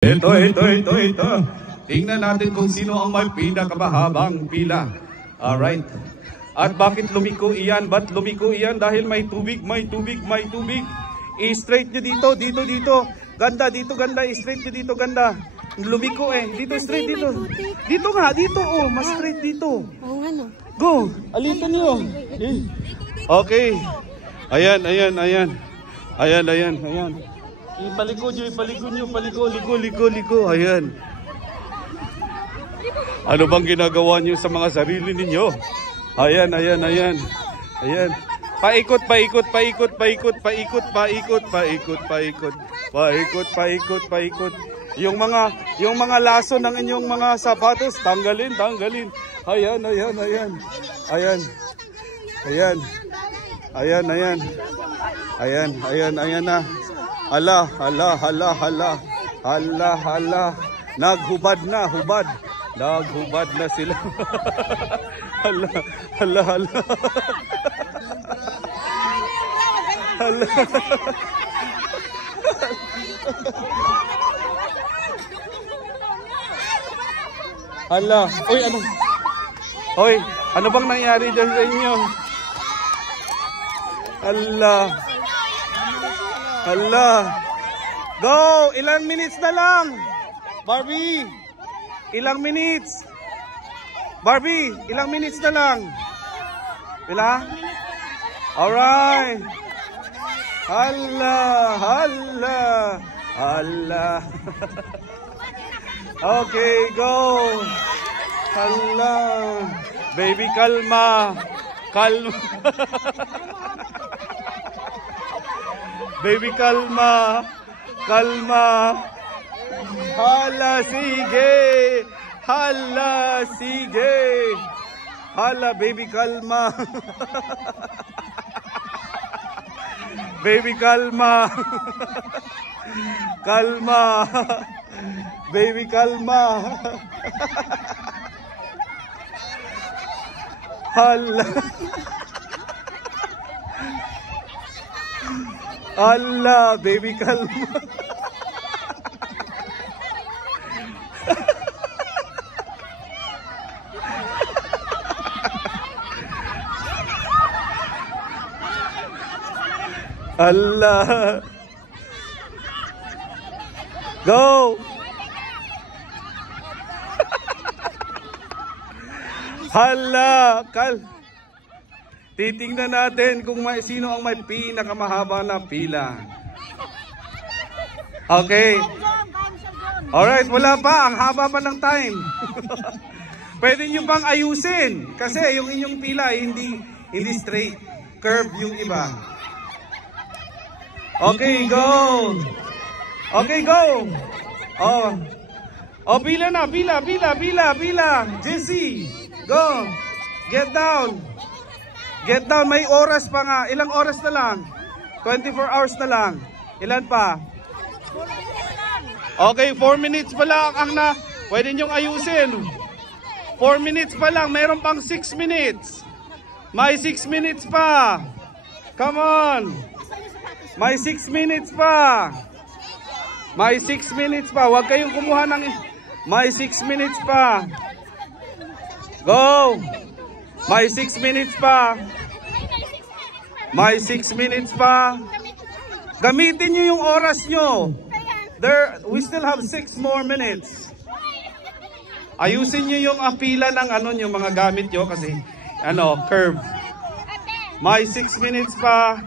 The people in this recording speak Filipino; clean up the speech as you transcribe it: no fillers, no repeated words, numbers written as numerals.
Ito. Tingnan natin kung sino ang may pinakamahabang pila. Alright. At bakit lumiko iyan? Ba't lumiko iyan? Dahil may tubig. I-straight nyo dito. Ganda, dito ganda. I-straight nyo dito, ganda. Lumiko eh. Dito, straight dito. Dito nga, dito. Oh, mas straight dito. Go. Alitan nyo. Okay. Ayan. Ipaliko nyo. Liko. Ayan. Ano bang ginagawa nyo sa mga sarili ninyo? Ayan. Paikot. Yung mga laso ng inyong mga sapatos, tanggalin. Ayan na. Hala. Naghubad na sila. Hala. Hala. Oy, ano bang nangyari dyan sa inyo? Hala. Go! Ilang minutes na lang? Barbie! Ilang minutes? Barbie, ilang minutes na lang? Pila? Alright. Hala. Okay, go. Hala. Baby, kalma. Baby, kalma. Hala, sige. Hala, baby, kalma. Baby, kalma. Baby, kalma. Hala. Baby, kalma. Allah. Go. Hala. Titingnan natin kung sino ang may pinakamahaba na pila. Okay. Alright, wala pa. Ang haba pa ng time. Pwede nyo bang ayusin? Kasi yung inyong pila hindi straight. Curve yung iba. Okay, go. Oh, pila na. Jesse, go. Get down. May oras pa nga. Ilang oras na lang? 24 hours na lang. Ilan pa? Okay, 4 minutes pa lang ang pwede nyong ayusin. 4 minutes pa lang. Meron pang 6 minutes. May 6 minutes pa. Come on. May 6 minutes pa. Huwag kayong kumuha ng... May 6 minutes pa. Go. May 6 minutes pa. Gamitin nyo yung oras nyo. We still have 6 more minutes. Ayusin nyo yung pila ng yung mga gamit nyo kasi curve. May 6 minutes pa.